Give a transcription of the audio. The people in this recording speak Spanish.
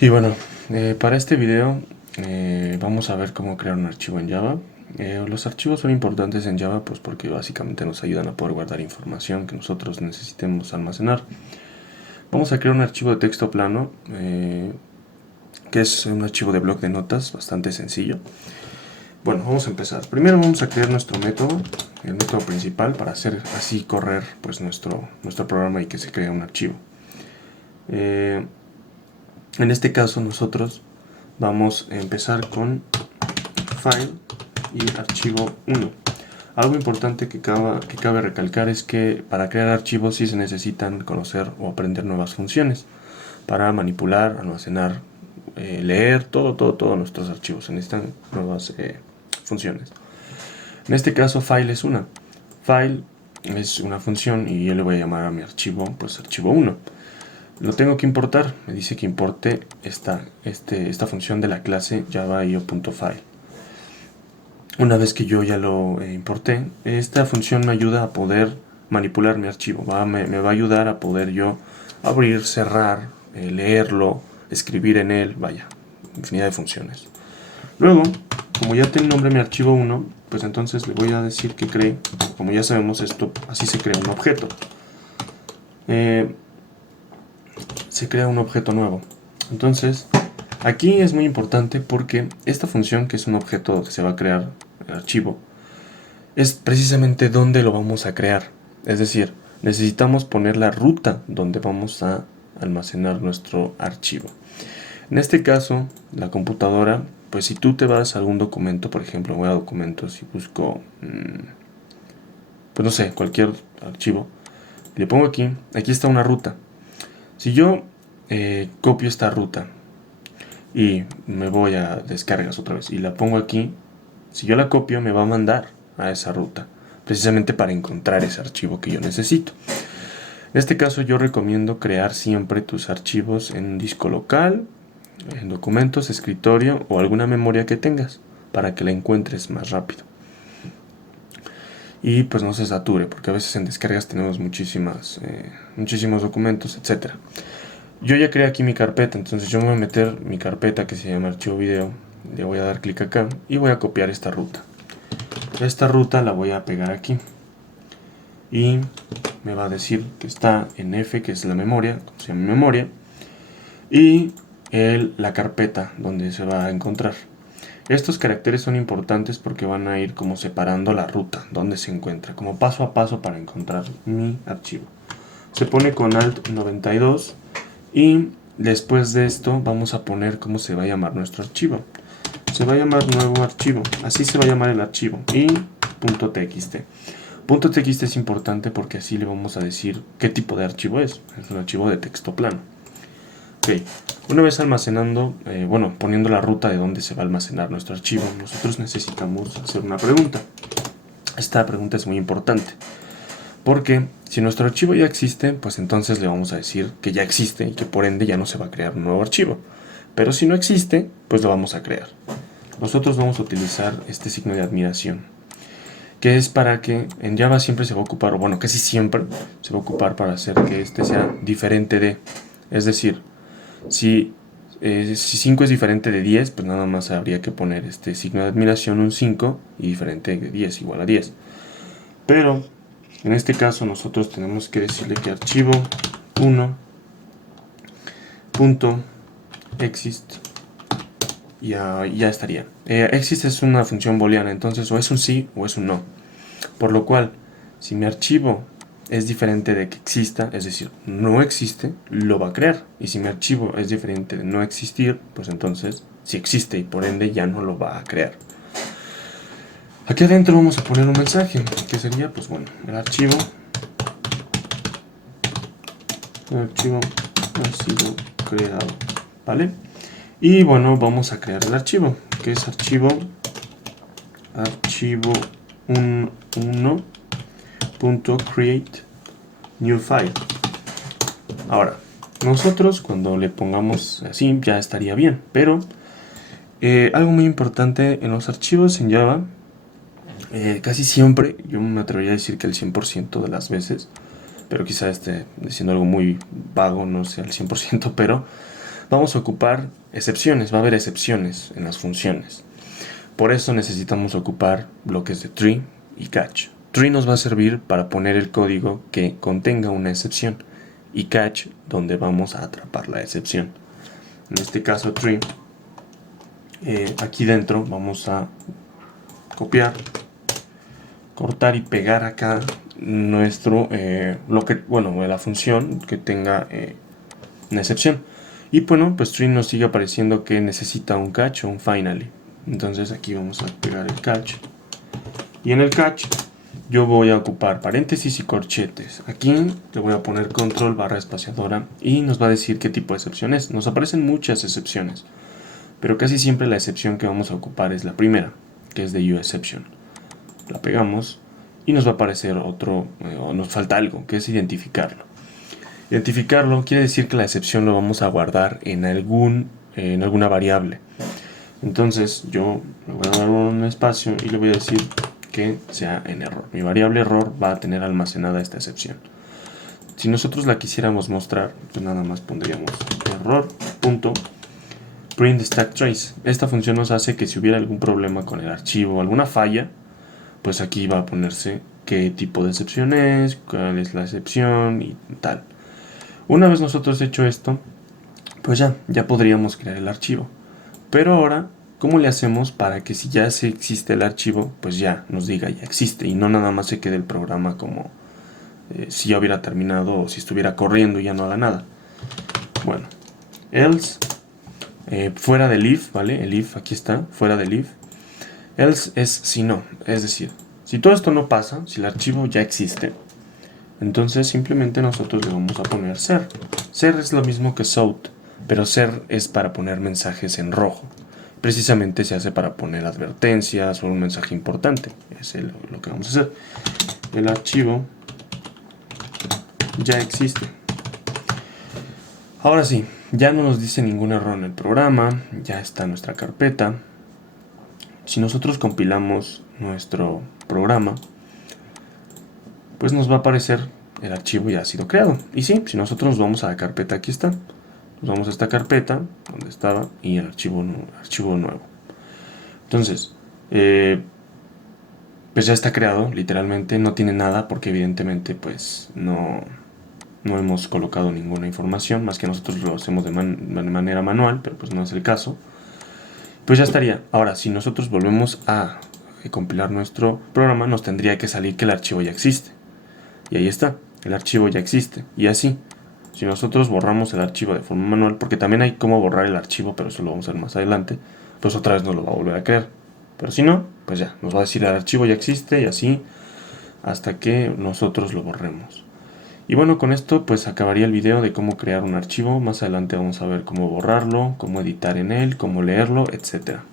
Y bueno, para este video vamos a ver cómo crear un archivo en Java. Los archivos son importantes en Java pues porque básicamente nos ayudan a poder guardar información que nosotros necesitemos almacenar. Vamos a crear un archivo de texto plano, que es un archivo de bloc de notas, bastante sencillo. Bueno, vamos a empezar. Primero vamos a crear nuestro método, el método principal, para hacer así correr pues nuestro programa y que se crea un archivo. En este caso nosotros vamos a empezar con file y archivo 1. Algo importante que cabe recalcar es que para crear archivos sí se necesitan conocer o aprender nuevas funciones para manipular, almacenar, leer, todos nuestros archivos. Se necesitan nuevas funciones. En este caso file es una. File es una función y yo le voy a llamar a mi archivo pues archivo 1. Lo tengo que importar, me dice que importe esta función de la clase java.io.file. Una vez que yo ya lo importé, esta función me ayuda a poder manipular mi archivo, me va a ayudar a poder yo abrir, cerrar, leerlo, escribir en él, vaya, infinidad de funciones. Luego, como ya tiene nombre mi archivo 1, pues entonces le voy a decir que cree, como ya sabemos esto, así se crea un objeto. Se crea un objeto nuevo. Entonces, aquí es muy importante porque esta función, que es un objeto que se va a crear, el archivo, es precisamente donde lo vamos a crear. Es decir, necesitamos poner la ruta donde vamos a almacenar nuestro archivo. En este caso, la computadora, pues si tú te vas a algún documento, por ejemplo, voy a documentos y busco, pues no sé, cualquier archivo, le pongo aquí está una ruta. Si yo copio esta ruta y me voy a descargas otra vez y la pongo aquí, si yo la copio me va a mandar a esa ruta, precisamente para encontrar ese archivo que yo necesito. En este caso yo recomiendo crear siempre tus archivos en un disco local, en documentos, escritorio o alguna memoria que tengas para que la encuentres más rápido. Y pues no se sature, porque a veces en descargas tenemos muchísimos documentos, etc. Yo ya creé aquí mi carpeta, entonces yo me voy a meter mi carpeta que se llama archivo video. Le voy a dar clic acá y voy a copiar esta ruta. Esta ruta la voy a pegar aquí. Y me va a decir que está en F, que es la memoria, como se llama mi memoria. Y la carpeta donde se va a encontrar. Estos caracteres son importantes porque van a ir como separando la ruta donde se encuentra, como paso a paso para encontrar mi archivo. Se pone con Alt 92 y después de esto vamos a poner cómo se va a llamar nuestro archivo. Se va a llamar nuevo archivo, así se va a llamar el archivo, y .txt. .txt es importante porque así le vamos a decir qué tipo de archivo es un archivo de texto plano. Ok, una vez almacenando, poniendo la ruta de donde se va a almacenar nuestro archivo, nosotros necesitamos hacer una pregunta. Esta pregunta es muy importante, porque si nuestro archivo ya existe, pues entonces le vamos a decir que ya existe y que por ende ya no se va a crear un nuevo archivo. Pero si no existe, pues lo vamos a crear. Nosotros vamos a utilizar este signo de admiración, que es para que en Java siempre se va a ocupar, o bueno, casi siempre se va a ocupar para hacer que este sea diferente de. Es decir, si 5 es diferente de 10, pues nada más habría que poner este signo de admiración, un 5, y diferente de 10 igual a 10. Pero en este caso nosotros tenemos que decirle que archivo 1.exist ya estaría. Exist es una función booleana, entonces o es un sí o es un no. Por lo cual, si mi archivo es diferente de que exista, es decir, no existe, lo va a crear. Y si mi archivo es diferente de no existir, pues entonces sí existe y por ende ya no lo va a crear. Aquí adentro vamos a poner un mensaje, que sería, pues bueno, el archivo ha sido creado, ¿vale? Y bueno, vamos a crear el archivo, que es archivo 1.create new file. Ahora, nosotros cuando le pongamos así ya estaría bien, pero algo muy importante en los archivos en Java, casi siempre, yo me atrevería a decir que el 100% de las veces, pero quizá esté diciendo algo muy vago, no sé al 100%, pero vamos a ocupar excepciones, va a haber excepciones en las funciones. Por eso necesitamos ocupar bloques de tree y catch. Tree nos va a servir para poner el código que contenga una excepción y catch donde vamos a atrapar la excepción. En este caso tree, aquí dentro vamos a copiar, cortar y pegar acá nuestro la función que tenga una excepción. Y bueno, pues tree nos sigue apareciendo que necesita un catch o un finally. Entonces aquí vamos a pegar el catch. Y en el catch yo voy a ocupar paréntesis y corchetes. Aquí le voy a poner control barra espaciadora y nos va a decir qué tipo de excepción es. Nos aparecen muchas excepciones, pero casi siempre la excepción que vamos a ocupar es la primera, que es de uException. La pegamos y nos va a aparecer otro, o nos falta algo, que es identificarlo. Identificarlo quiere decir que la excepción lo vamos a guardar en alguna variable. Entonces yo le voy a dar un espacio y le voy a decir que sea en error. Mi variable error va a tener almacenada esta excepción. Si nosotros la quisiéramos mostrar, pues nada más pondríamos error.print stack trace. Esta función nos hace que si hubiera algún problema con el archivo, alguna falla, pues aquí va a ponerse qué tipo de excepción es, cuál es la excepción y tal. Una vez nosotros hecho esto, pues ya podríamos crear el archivo. Pero ahora, ¿cómo le hacemos para que si ya existe el archivo, pues ya nos diga ya existe y no nada más se quede el programa como si ya hubiera terminado o si estuviera corriendo y ya no haga nada? Bueno, else, fuera del if, ¿vale? El if aquí está, fuera del if. Else es si no, es decir, si todo esto no pasa, si el archivo ya existe, entonces simplemente nosotros le vamos a poner ser. Ser es lo mismo que sought, pero ser es para poner mensajes en rojo. Precisamente se hace para poner advertencias o un mensaje importante. Es lo que vamos a hacer. El archivo ya existe. Ahora sí, ya no nos dice ningún error en el programa, ya está nuestra carpeta. Si nosotros compilamos nuestro programa, pues nos va a aparecer el archivo ya ha sido creado. Y sí, si nosotros nos vamos a la carpeta, aquí está. Nos vamos a esta carpeta donde estaba y el archivo nuevo. Entonces, pues ya está creado, literalmente no tiene nada porque evidentemente pues no hemos colocado ninguna información, más que nosotros lo hacemos de manera manual, pero pues no es el caso. Pues ya estaría. Ahora, si nosotros volvemos a compilar nuestro programa, nos tendría que salir que el archivo ya existe. Y ahí está, el archivo ya existe. Y así, si nosotros borramos el archivo de forma manual, porque también hay cómo borrar el archivo, pero eso lo vamos a ver más adelante, pues otra vez nos lo va a volver a crear. Pero si no, pues ya, nos va a decir el archivo ya existe y así hasta que nosotros lo borremos. Y bueno, con esto pues acabaría el video de cómo crear un archivo. Más adelante vamos a ver cómo borrarlo, cómo editar en él, cómo leerlo, etcétera.